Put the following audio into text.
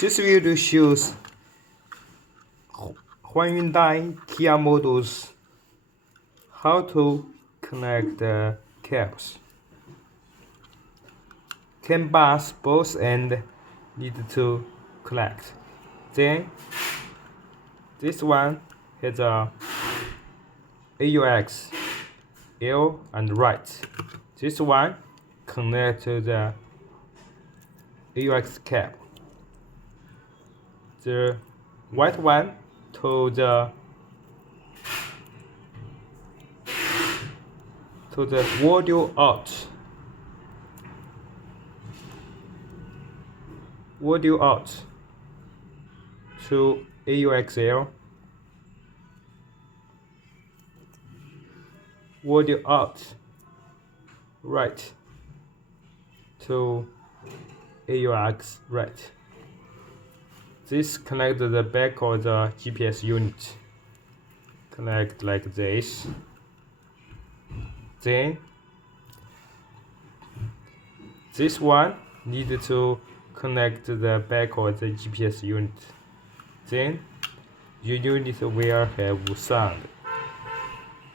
This video shows Hyundai Kia models how to connect the cables. CAN bus both ends need to connect. Then this one has a AUX L and right. This one connect to the AUX cable. The white one to the audio out. Audio out to AUXL. Audio out right to AUX right. This connects the back of the GPS unit. Connect like this. Then this one need to connect the back of the GPS unit. Then your unit will have sound.